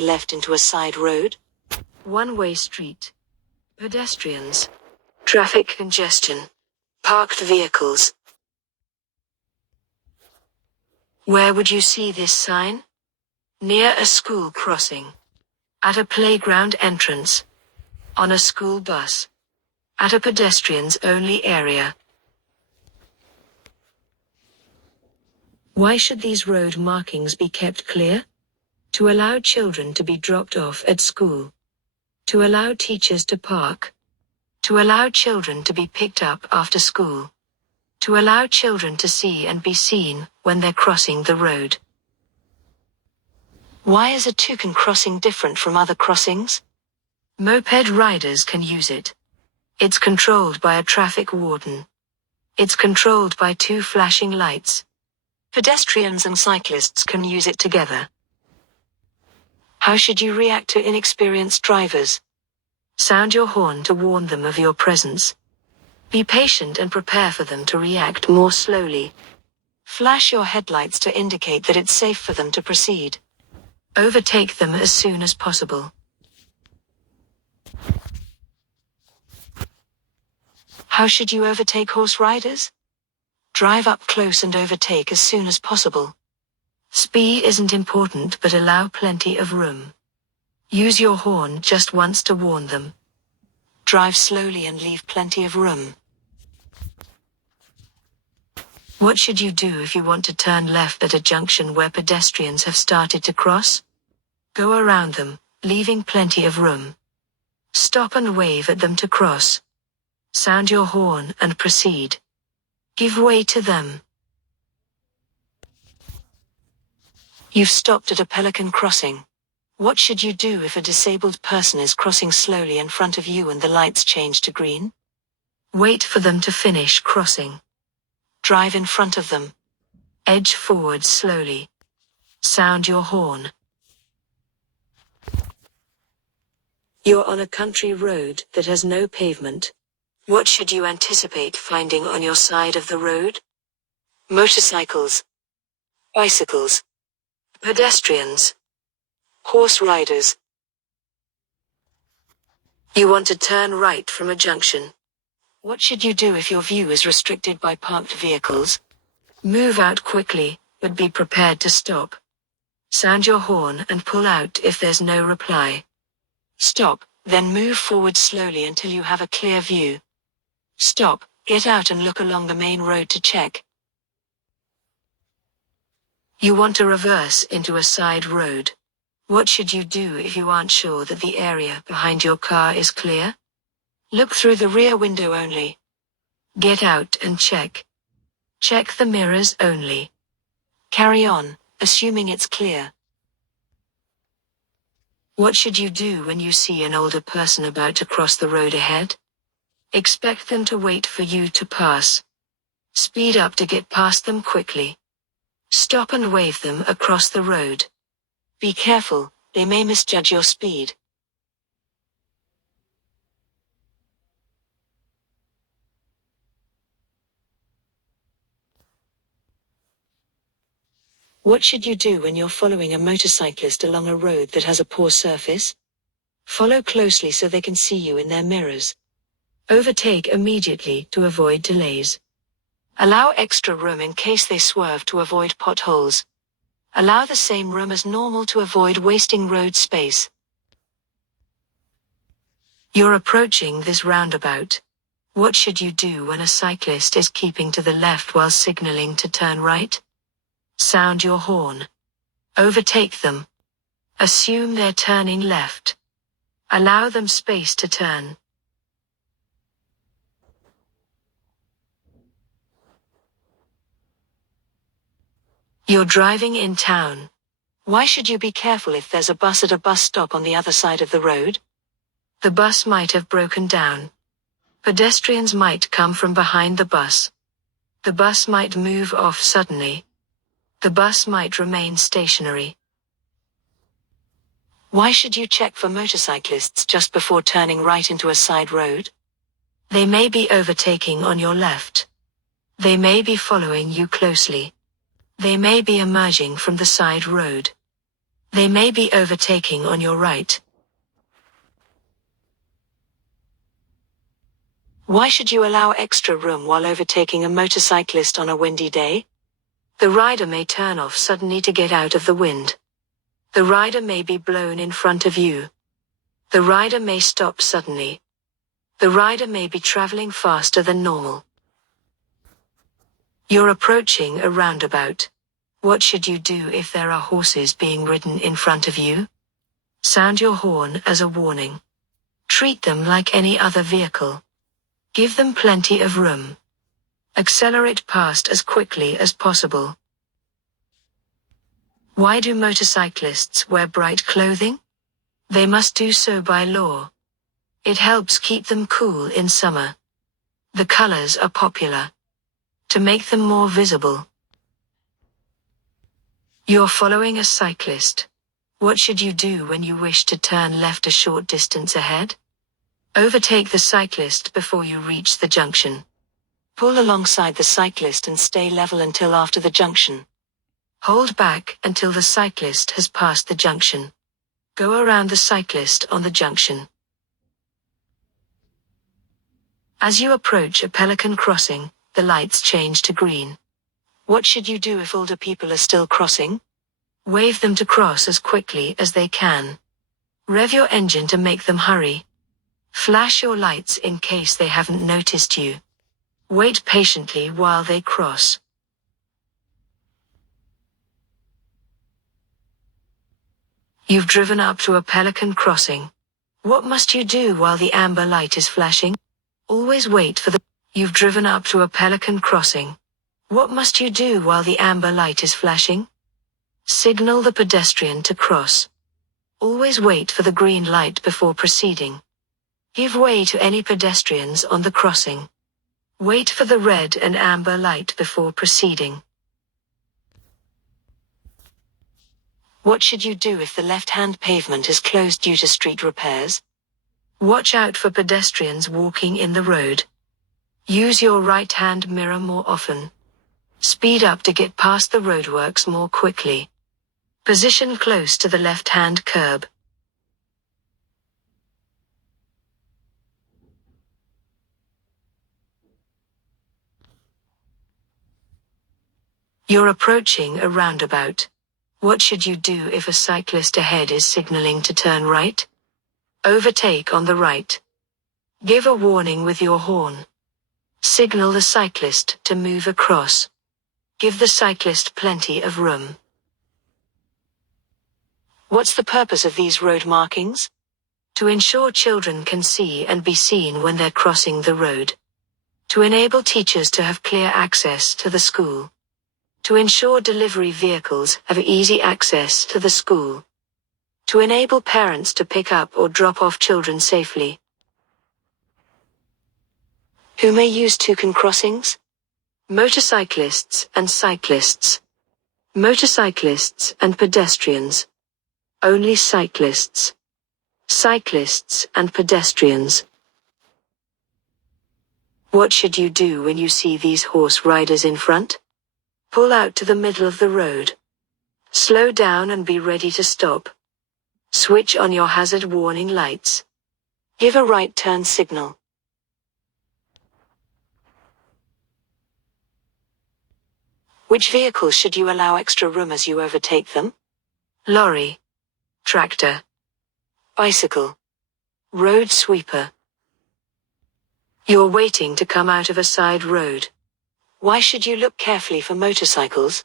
left into a side road. One-way street. Pedestrians. Traffic congestion. Parked vehicles. Where would you see this sign? Near a school crossing. At a playground entrance. On a school bus. At a pedestrians-only area. Why should these road markings be kept clear? To allow children to be dropped off at school. To allow teachers to park. To allow children to be picked up after school. To allow children to see and be seen when they're crossing the road. Why is a toucan crossing different from other crossings? Moped riders can use it. It's controlled by a traffic warden. It's controlled by 2 flashing lights. Pedestrians and cyclists can use it together. How should you react to inexperienced drivers? Sound your horn to warn them of your presence. Be patient and prepare for them to react more slowly. Flash your headlights to indicate that it's safe for them to proceed. Overtake them as soon as possible. How should you overtake horse riders? Drive up close and overtake as soon as possible. Speed isn't important, but allow plenty of room. Use your horn just once to warn them. Drive slowly and leave plenty of room. What should you do if you want to turn left at a junction where pedestrians have started to cross? Go around them, leaving plenty of room. Stop and wave at them to cross. Sound your horn and proceed. Give way to them. You've stopped at a pelican crossing. What should you do if a disabled person is crossing slowly in front of you and the lights change to green? Wait for them to finish crossing. Drive in front of them. Edge forward slowly. Sound your horn. You're on a country road that has no pavement. What should you anticipate finding on your side of the road? Motorcycles. Bicycles. Pedestrians. Horse riders. You want to turn right from a junction. What should you do if your view is restricted by parked vehicles? Move out quickly, but be prepared to stop. Sound your horn and pull out if there's no reply. Stop, then move forward slowly until you have a clear view. Stop, get out and look along the main road to check. You want to reverse into a side road. What should you do if you aren't sure that the area behind your car is clear? Look through the rear window only. Get out and check. Check the mirrors only. Carry on, assuming it's clear. What should you do when you see an older person about to cross the road ahead? Expect them to wait for you to pass. Speed up to get past them quickly. Stop and wave them across the road. Be careful, they may misjudge your speed. What should you do when you're following a motorcyclist along a road that has a poor surface? Follow closely so they can see you in their mirrors. Overtake immediately to avoid delays. Allow extra room in case they swerve to avoid potholes. Allow the same room as normal to avoid wasting road space. You're approaching this roundabout. What should you do when a cyclist is keeping to the left while signaling to turn right? Sound your horn. Overtake them. Assume they're turning left. Allow them space to turn. You're driving in town. Why should you be careful if there's a bus at a bus stop on the other side of the road? The bus might have broken down. Pedestrians might come from behind the bus. The bus might move off suddenly. The bus might remain stationary. Why should you check for motorcyclists just before turning right into a side road? They may be overtaking on your left. They may be following you closely. They may be emerging from the side road. They may be overtaking on your right. Why should you allow extra room while overtaking a motorcyclist on a windy day? The rider may turn off suddenly to get out of the wind. The rider may be blown in front of you. The rider may stop suddenly. The rider may be traveling faster than normal. You're approaching a roundabout. What should you do if there are horses being ridden in front of you? Sound your horn as a warning. Treat them like any other vehicle. Give them plenty of room. Accelerate past as quickly as possible. Why do motorcyclists wear bright clothing? They must do so by law. It helps keep them cool in summer. The colors are popular. To make them more visible. You're following a cyclist. What should you do when you wish to turn left a short distance ahead? Overtake the cyclist before you reach the junction. Pull alongside the cyclist and stay level until after the junction. Hold back until the cyclist has passed the junction. Go around the cyclist on the junction. As you approach a pelican crossing, the lights change to green. What should you do if older people are still crossing? Wave them to cross as quickly as they can. Rev your engine to make them hurry. Flash your lights in case they haven't noticed you. Wait patiently while they cross. You've driven up to a pelican crossing. What must you do while the amber light is flashing? Always wait for the... You've driven up to a pelican crossing. What must you do while the amber light is flashing? Signal the pedestrian to cross. Always wait for the green light before proceeding. Give way to any pedestrians on the crossing. Wait for the red and amber light before proceeding. What should you do if the left-hand pavement is closed due to street repairs? Watch out for pedestrians walking in the road. Use your right-hand mirror more often. Speed up to get past the roadworks more quickly. Position close to the left-hand curb. You're approaching a roundabout. What should you do if a cyclist ahead is signaling to turn right? Overtake on the right. Give a warning with your horn. Signal the cyclist to move across. Give the cyclist plenty of room. What's the purpose of these road markings? To ensure children can see and be seen when they're crossing the road. To enable teachers to have clear access to the school. To ensure delivery vehicles have easy access to the school. To enable parents to pick up or drop off children safely. Who may use toucan crossings? Motorcyclists and cyclists. Motorcyclists and pedestrians. Only cyclists. Cyclists and pedestrians. What should you do when you see these horse riders in front? Pull out to the middle of the road. Slow down and be ready to stop. Switch on your hazard warning lights. Give a right turn signal. Which vehicles should you allow extra room as you overtake them? Lorry. Tractor. Bicycle. Road sweeper. You're waiting to come out of a side road. Why should you look carefully for motorcycles?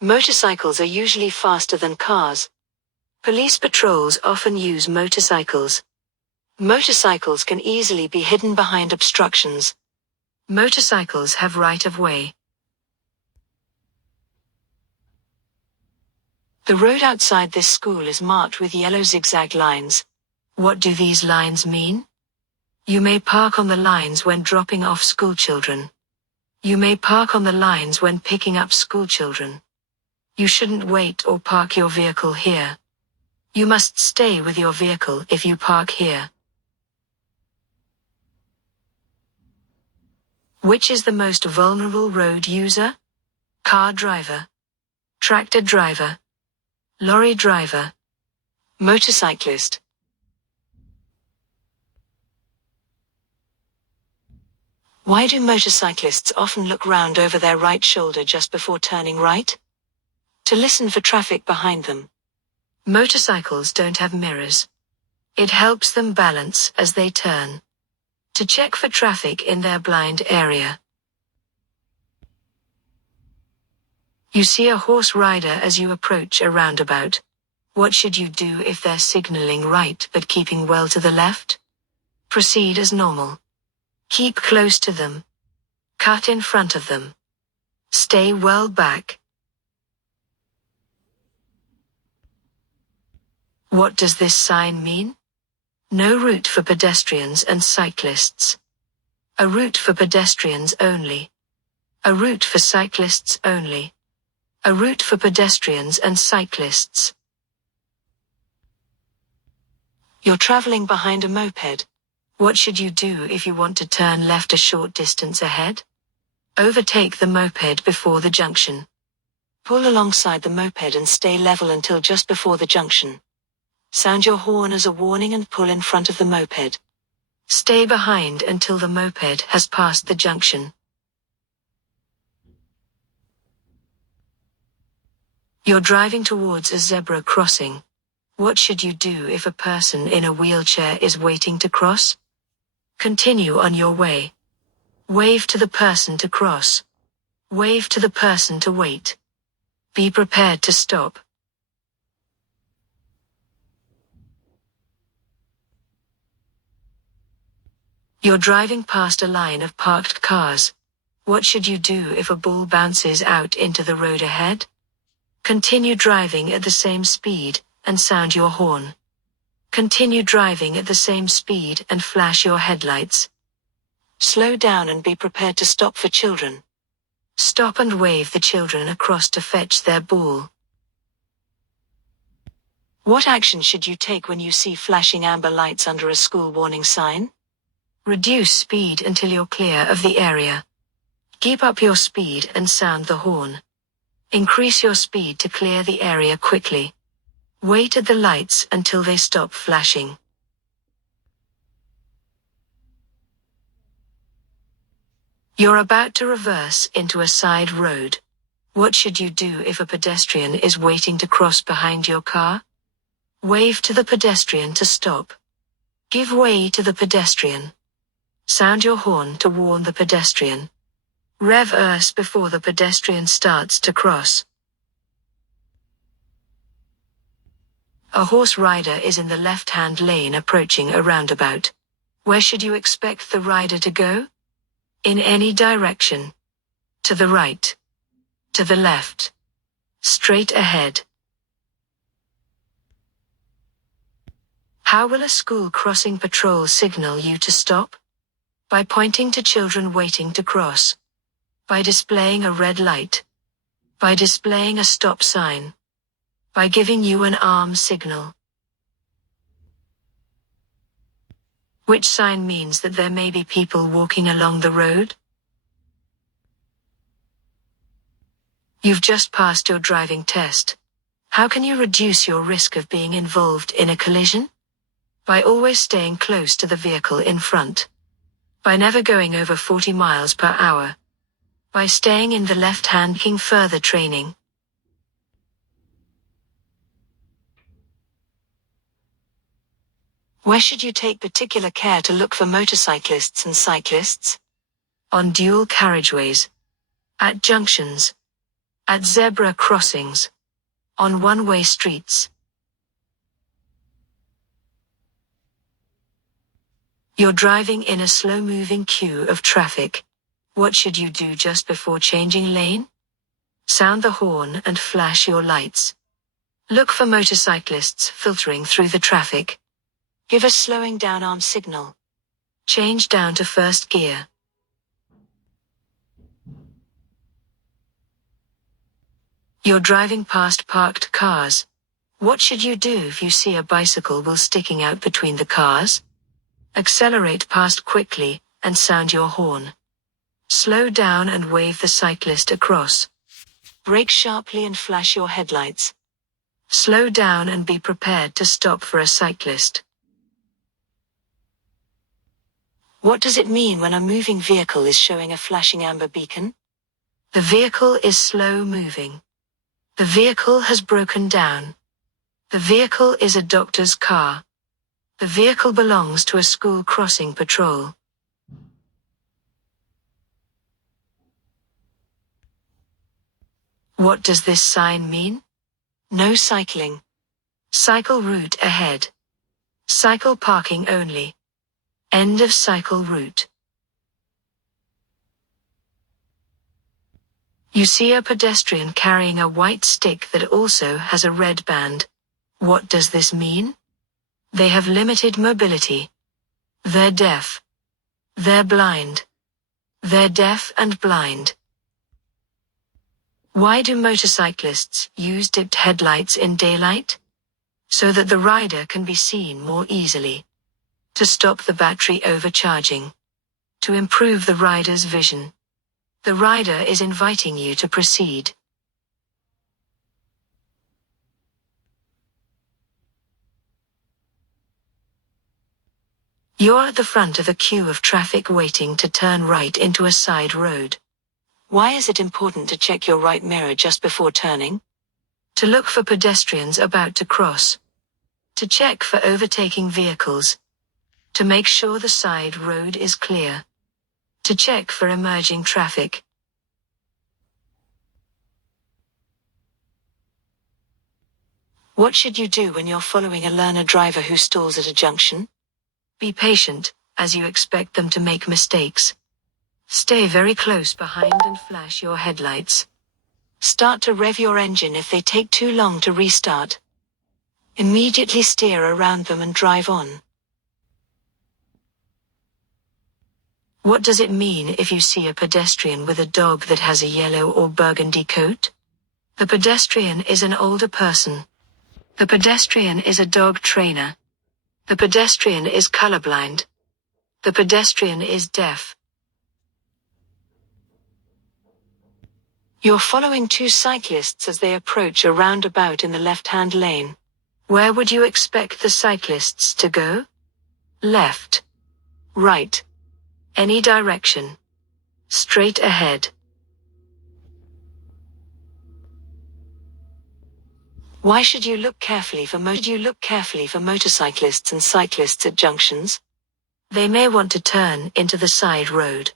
Motorcycles are usually faster than cars. Police patrols often use motorcycles. Motorcycles can easily be hidden behind obstructions. Motorcycles have right of way. The road outside this school is marked with yellow zigzag lines. What do these lines mean? You may park on the lines when dropping off schoolchildren. You may park on the lines when picking up schoolchildren. You shouldn't wait or park your vehicle here. You must stay with your vehicle if you park here. Which is the most vulnerable road user? Car driver. Tractor driver. lorry driver, motorcyclist. Why do motorcyclists often look round over their right shoulder just before turning right? To listen for traffic behind them. Motorcycles don't have mirrors. It helps them balance as they turn. To check for traffic in their blind area. You see a horse rider as you approach a roundabout. What should you do if they're signaling right but keeping well to the left? Proceed as normal. Keep close to them. Cut in front of them. Stay well back. What does this sign mean? No route for pedestrians and cyclists. A route for pedestrians only. A route for cyclists only. A route for pedestrians and cyclists. You're traveling behind a moped. What should you do if you want to turn left a short distance ahead? Overtake the moped before the junction. Pull alongside the moped and stay level until just before the junction. Sound your horn as a warning and pull in front of the moped. Stay behind until the moped has passed the junction. You're driving towards a zebra crossing. What should you do if a person in a wheelchair is waiting to cross? Continue on your way. Wave to the person to cross. Wave to the person to wait. Be prepared to stop. You're driving past a line of parked cars. What should you do if a ball bounces out into the road ahead? Continue driving at the same speed and sound your horn. Continue driving at the same speed and flash your headlights. Slow down and be prepared to stop for children. Stop and wave the children across to fetch their ball. What action should you take when you see flashing amber lights under a school warning sign? Reduce speed until you're clear of the area. Keep up your speed and sound the horn. Increase your speed to clear the area quickly. Wait at the lights until they stop flashing. You're about to reverse into a side road. What should you do if a pedestrian is waiting to cross behind your car? Wave to the pedestrian to stop. Give way to the pedestrian. Sound your horn to warn the pedestrian. Reverse before the pedestrian starts to cross. A horse rider is in the left-hand lane approaching a roundabout. Where should you expect the rider to go? In any direction. To the right. To the left. Straight ahead. How will a school crossing patrol signal you to stop? By pointing to children waiting to cross. By displaying a red light. By displaying a stop sign. By giving you an arm signal. Which sign means that there may be people walking along the road? You've just passed your driving test. How can you reduce your risk of being involved in a collision? By always staying close to the vehicle in front. By never going over 40 miles per hour. By staying in the left-hand lane. Further training. Where should you take particular care to look for motorcyclists and cyclists? On dual carriageways. At junctions. At zebra crossings. On one-way streets. You're driving in a slow-moving queue of traffic. What should you do just before changing lane? Sound the horn and flash your lights. Look for motorcyclists filtering through the traffic. Give a slowing down arm signal. Change down to first gear. You're driving past parked cars. What should you do if you see a bicycle wheel sticking out between the cars? Accelerate past quickly and sound your horn. Slow down and wave the cyclist across. Brake sharply and flash your headlights. Slow down and be prepared to stop for a cyclist. What does it mean when a moving vehicle is showing a flashing amber beacon? The vehicle is slow moving. The vehicle has broken down. The vehicle is a doctor's car. The vehicle belongs to a school crossing patrol. What does this sign mean? No cycling. Cycle route ahead. Cycle parking only. End of cycle route. You see a pedestrian carrying a white stick that also has a red band. What does this mean? They have limited mobility. They're deaf. They're blind. They're deaf and blind. Why do motorcyclists use dipped headlights in daylight? So that the rider can be seen more easily. To stop the battery overcharging. To improve the rider's vision. The rider is inviting you to proceed. You're at the front of a queue of traffic waiting to turn right into a side road. Why is it important to check your right mirror just before turning? To look for pedestrians about to cross. To check for overtaking vehicles. To make sure the side road is clear. To check for emerging traffic. What should you do when you're following a learner driver who stalls at a junction? Be patient, as you expect them to make mistakes. Stay very close behind and flash your headlights. Start to rev your engine if they take too long to restart. Immediately steer around them and drive on. What does it mean if you see a pedestrian with a dog that has a yellow or burgundy coat? The pedestrian is an older person. The pedestrian is a dog trainer. The pedestrian is colorblind. The pedestrian is deaf. You're following two cyclists as they approach a roundabout in the left-hand lane. Where would you expect the cyclists to go? Left. Right. Any direction. Straight ahead. Why should you look carefully for motorcyclists and cyclists at junctions? They may want to turn into the side road.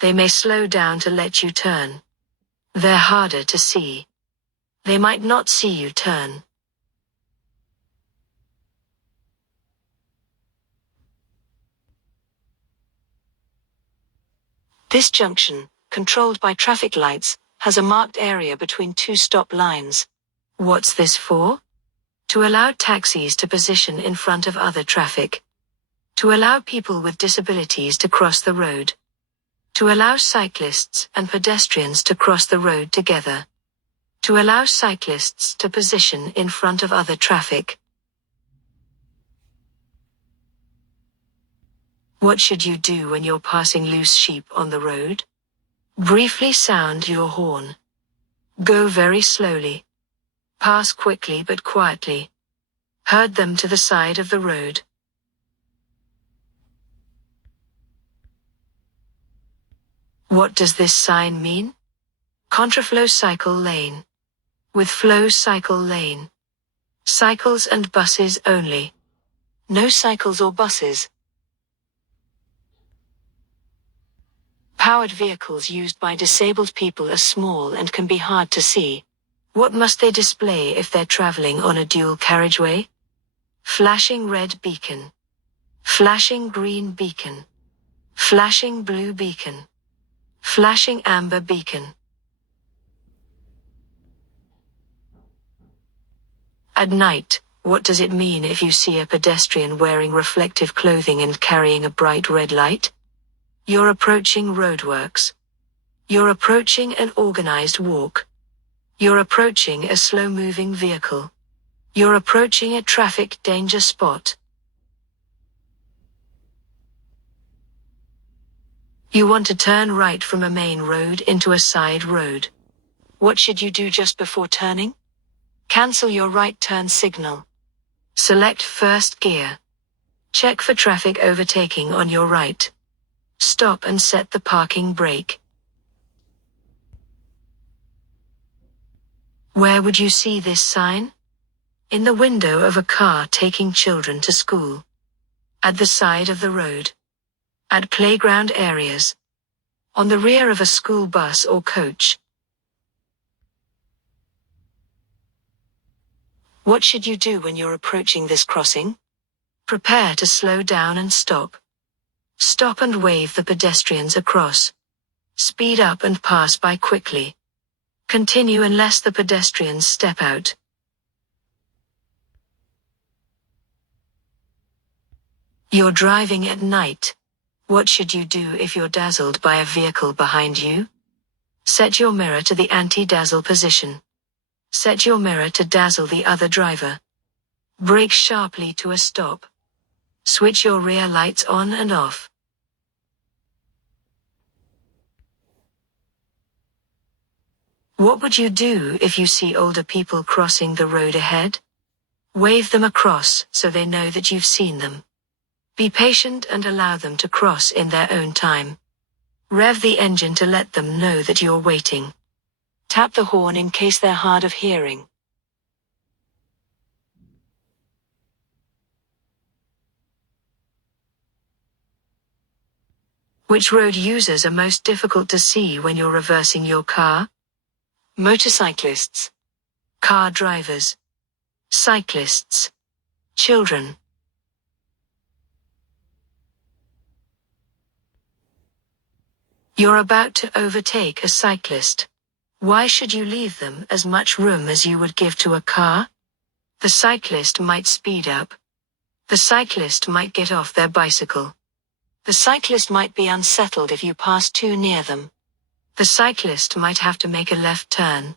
They may slow down to let you turn. They're harder to see. They might not see you turn. This junction, controlled by traffic lights, has a marked area between two stop lines. What's this for? To allow taxis to position in front of other traffic. To allow people with disabilities to cross the road. To allow cyclists and pedestrians to cross the road together. To allow cyclists to position in front of other traffic. What should you do when you're passing loose sheep on the road? Briefly sound your horn. Go very slowly. Pass quickly but quietly. Herd them to the side of the road. What does this sign mean? Contraflow cycle lane. With flow cycle lane. Cycles and buses only. No cycles or buses. Powered vehicles used by disabled people are small and can be hard to see. What must they display if they're traveling on a dual carriageway? Flashing red beacon. Flashing green beacon. Flashing blue beacon. Flashing amber beacon. At night, what does it mean if you see a pedestrian wearing reflective clothing and carrying a bright red light? You're approaching roadworks. You're approaching an organized walk. You're approaching a slow-moving vehicle. You're approaching a traffic danger spot. You want to turn right from a main road into a side road. What should you do just before turning? Cancel your right turn signal. Select first gear. Check for traffic overtaking on your right. Stop and set the parking brake. Where would you see this sign? In the window of a car taking children to school. At the side of the road. At playground areas. On the rear of a school bus or coach. What should you do when you're approaching this crossing? Prepare to slow down and stop. Stop and wave the pedestrians across. Speed up and pass by quickly. Continue unless the pedestrians step out. You're driving at night. What should you do if you're dazzled by a vehicle behind you? Set your mirror to the anti-dazzle position. Set your mirror to dazzle the other driver. Brake sharply to a stop. Switch your rear lights on and off. What would you do if you see older people crossing the road ahead? Wave them across so they know that you've seen them. Be patient and allow them to cross in their own time. Rev the engine to let them know that you're waiting. Tap the horn in case they're hard of hearing. Which road users are most difficult to see when you're reversing your car? Motorcyclists. Car drivers. Cyclists. Children. You're about to overtake a cyclist. Why should you leave them as much room as you would give to a car? The cyclist might speed up. The cyclist might get off their bicycle. The cyclist might be unsettled if you pass too near them. The cyclist might have to make a left turn.